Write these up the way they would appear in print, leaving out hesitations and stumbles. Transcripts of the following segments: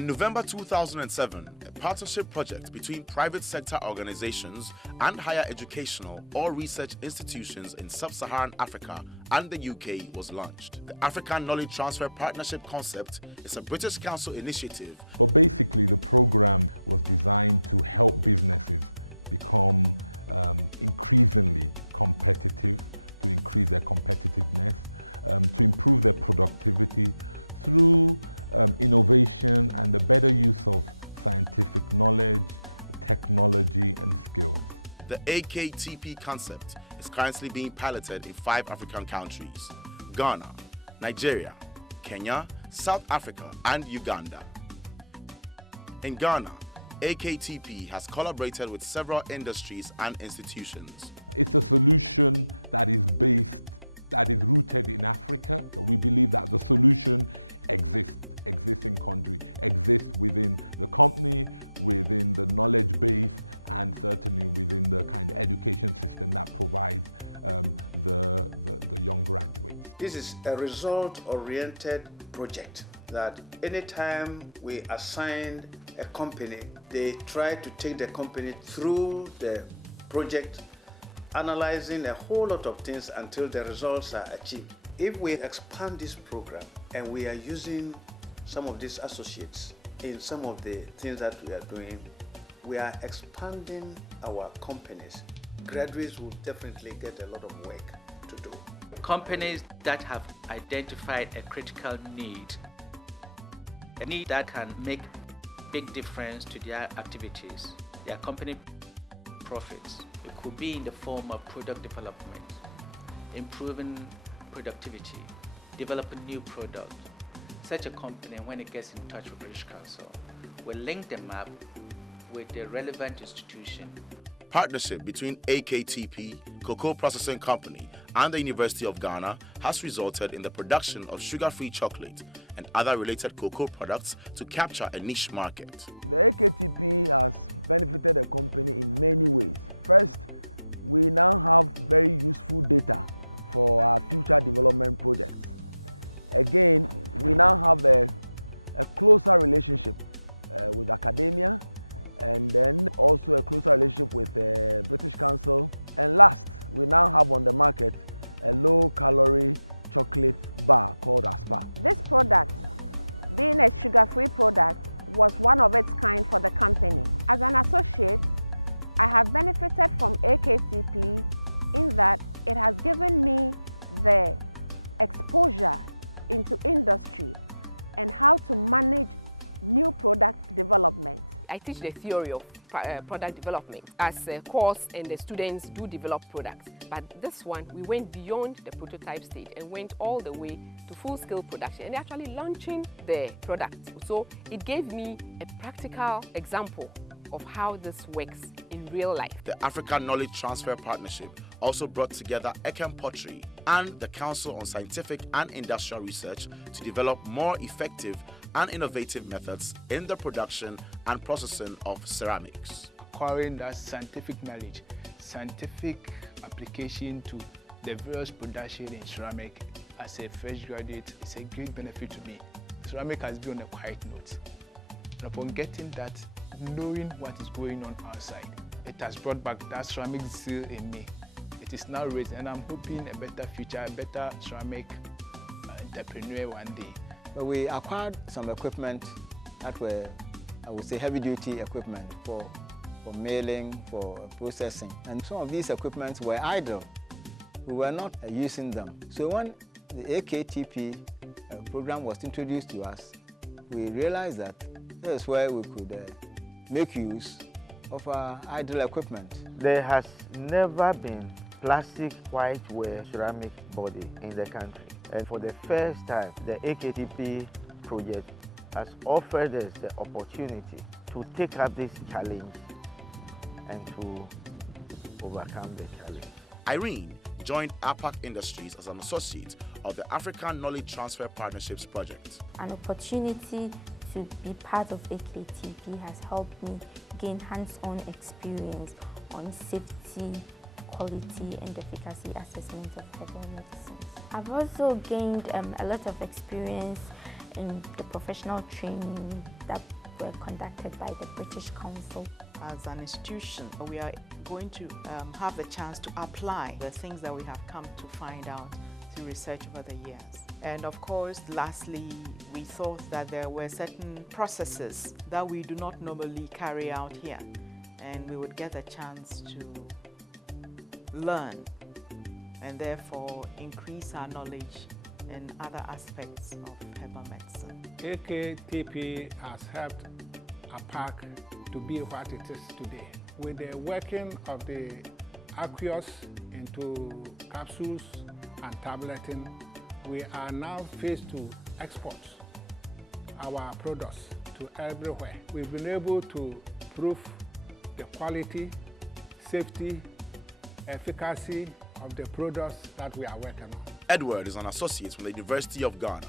In November 2007, a partnership project between private sector organizations and higher educational or research institutions in Sub Saharan Africa and the UK was launched. The African Knowledge Transfer Partnership concept is a British Council initiative. But basically, the program was designed to help businesses become increasingly competitive, to increase their competitiveness, to improve their productivity through innovation and the better use of scientific knowledge, technology and skills. The AKTP concept is currently being piloted in 5 African countries: Ghana, Nigeria, Kenya, South Africa and Uganda. In Ghana, AKTP has collaborated with several industries and institutions. It's a solution that is rooted in Africa. We believe that the solution exists in country, exists within the company, within the knowledge base, and certainly within the kind of education system that provides the young graduates. This is a result-oriented project that anytime we assign a company, they try to take the company through the project, analyzing a whole lot of things until the results are achieved. If we expand this program and we are using some of these associates in some of the things that we are doing, we are expanding our companies. Graduates will definitely get a lot of work to do. Companies that have identified a critical need, a need that can make big difference to their activities, their company profits. It could be in the form of product development, improving productivity, developing new products. Such a company, when it gets in touch with British Council, will link them up with the relevant institution. Partnership between AKTP, Cocoa Processing Company, and the University of Ghana has resulted in the production of sugar-free chocolate and other related cocoa products to capture a niche market. The AKTP has benefited the company in many ways. First, we now have very useful data for our future development projects. Again, we now have a closer relationship with academia, and then also a closer relationship with the British Council. And last, we now have on the market a low-calorie chocolate bar called Aspa. This product, being a sugar-free product, was one of its kind for the company. As an associate, I have benefited from AKTP in that it has given me the exposure into industry and how to manage new product development. I teach the theory of product development as a course, and the students do develop products. But this one, we went beyond the prototype stage and went all the way to full-scale production and actually launching the product. So it gave me a practical example of how this works in real life. The African Knowledge Transfer Partnership also brought together Ekem Pottery and the Council on Scientific and Industrial Research to develop more effective and innovative methods in the production and processing of ceramics. Acquiring that scientific knowledge, scientific application to the various production in ceramic as a fresh graduate is a great benefit to me. Ceramic has been on a quiet note. And upon getting that, knowing what is going on outside, it has brought back that ceramic zeal in me. It is now raised, and I'm hoping a better future, a better ceramic entrepreneur one day. But we acquired some equipment that were, I would say, heavy-duty equipment for milling, for processing. And some of these equipments were idle. We were not using them. So when the AKTP program was introduced to us, we realized that this is where we could make use of our idle equipment. There has never been plastic whiteware ceramic body in the country. And for the first time, the AKTP project has offered us the opportunity to take up this challenge and to overcome the challenge. Irene joined APAC Industries as an associate of the African Knowledge Transfer Partnerships project. An opportunity to be part of AKTP has helped me gain hands-on experience on safety, quality and efficacy assessment of herbal medicines. I've also gained a lot of experience in the professional training that were conducted by the British Council. As an institution, we are going to have the chance to apply the things that we have come to find out through research over the years. And of course, lastly, we thought that there were certain processes that we do not normally carry out here, and we would get a chance to learn and therefore increase our knowledge in other aspects of herbal medicine. AKTP has helped APAC to be what it is today. With the working of the aqueous into capsules and tableting, we are now faced to export our products to everywhere. We've been able to prove the quality, safety, efficacy of the products that we are working on. Edward is an associate from the University of Ghana.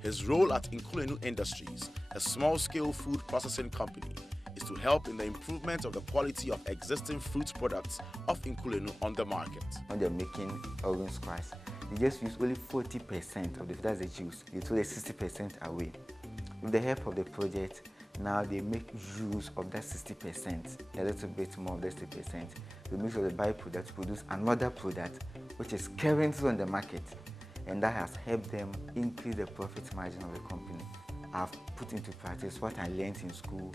His role at Nkulenu Industries, a small-scale food processing company, is to help in the improvement of the quality of existing fruit products of Nkulenu on the market. When they're making orange squash, they just use only 40% of the that they choose. They throw the 60% away. With the help of the project, now they make use of that 60%, a little bit more of that 60%. The mix of the byproduct produce another product which is currently on the market, and that has helped them increase the profit margin of the company. I've put into practice what I learned in school,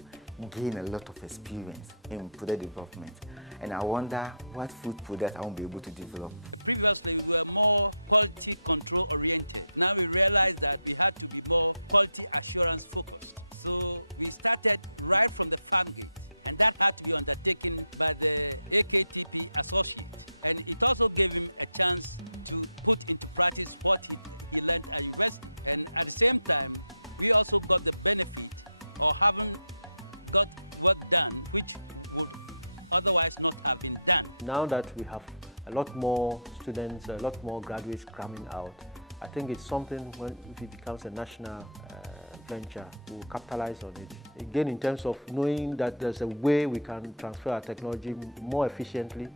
gained a lot of experience in product development, and I wonder what food product I won't be able to develop. Previously, we were more quality control oriented. Now we realized that we had to be more quality assurance focused. So we started right from the farm gate, and that had to be undertaken by the AKTP associate. And it also gave him a chance to put into practice what he learned at university. And at the same time, we also got the benefit of having got work done which would otherwise not have been done. Now that we have a lot more students, a lot more graduates coming out, I think it's something when if it becomes a national venture, we'll capitalize on it. Again, in terms of knowing that there's a way we can transfer our technology more efficiently,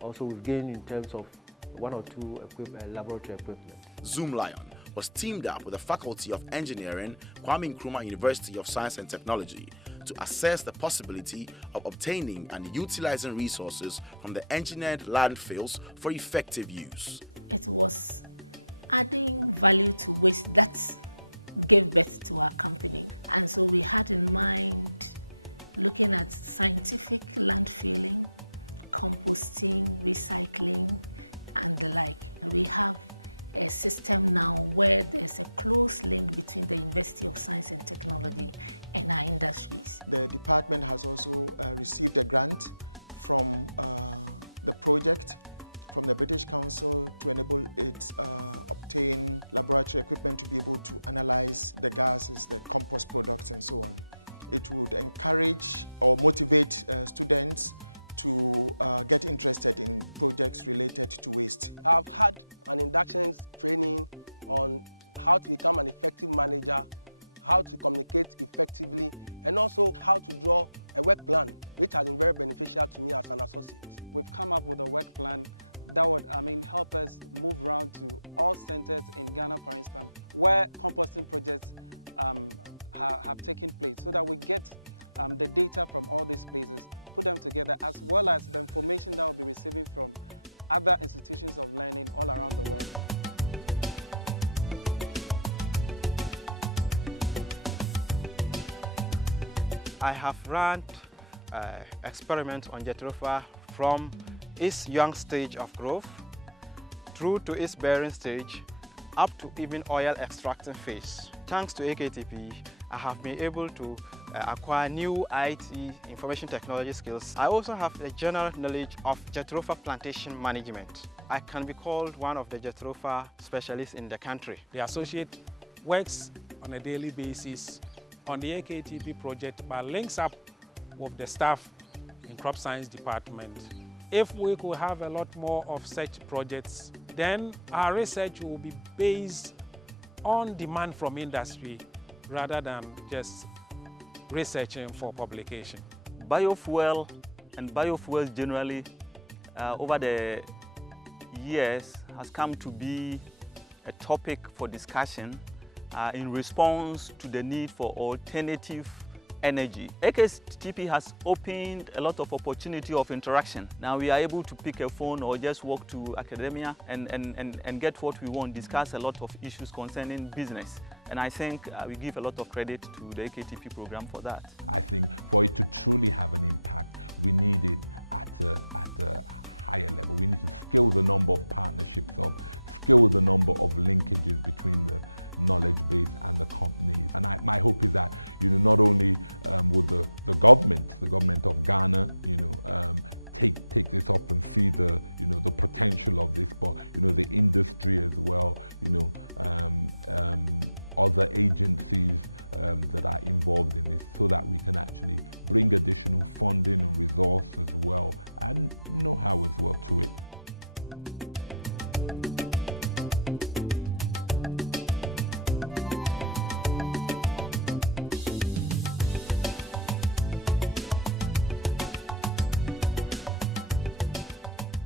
also we've gained in terms of one or two laboratory equipment. Zoom Lion was teamed up with the Faculty of Engineering, Kwame Nkrumah University of Science and Technology, to assess the possibility of obtaining and utilizing resources from the engineered landfills for effective use. It was adding value to waste that gave birth to our company. And so we had in mind looking at scientific landfilling, composting, recycling, and the like. We have a system now where there's a close link between the University of Science and Technology and our industries. The department has also received a grant from the project from the British Council to enable it obtain laboratory equipment to be able to analyze the gases, the compost products, and so on. It would encourage or motivate students to get interested in projects related to waste. I've had an induction training on how to become an effective manager, how to communicate effectively, and also how to draw a work plan, which has been very beneficial to me as an associate. We've come up with a work plan that would, help us move around to all centers in Ghana, for instance, where composting projects have taken place, so that we get the data from all these places, put them together, as well as the information that we'll be receiving from other institutions of learning all around the world. I have run experiments on jatropha from its young stage of growth through to its bearing stage, up to even oil extracting phase. Thanks to AKTP, I have been able to acquire new IT information technology skills. I also have a general knowledge of jatropha plantation management. I can be called one of the jatropha specialists in the country. The associate works on a daily basis on the AKTP project, but links up with the staff in crop science department. If we could have a lot more of such projects, then our research will be based on demand from industry rather than just researching for publication. Biofuel and biofuels generally over the years has come to be a topic for discussion in response to the need for alternative energy. AKTP has opened a lot of opportunity of interaction. Now we are able to pick a phone or just walk to academia and get what we want, discuss a lot of issues concerning business. And I think we give a lot of credit to the AKTP program for that. I think for it to truly have an impact, we need it at a higher level. We need to scale the number of partnerships up, scale the number of linkages between the knowledge base and the companies. And my hope is that, not only will the government of Ghana, take this up and see the, the potential of this, but, the industry as well, other agencies that are involved in this, so that we can actually bring additional funding and resource as well, and know-how as well to it.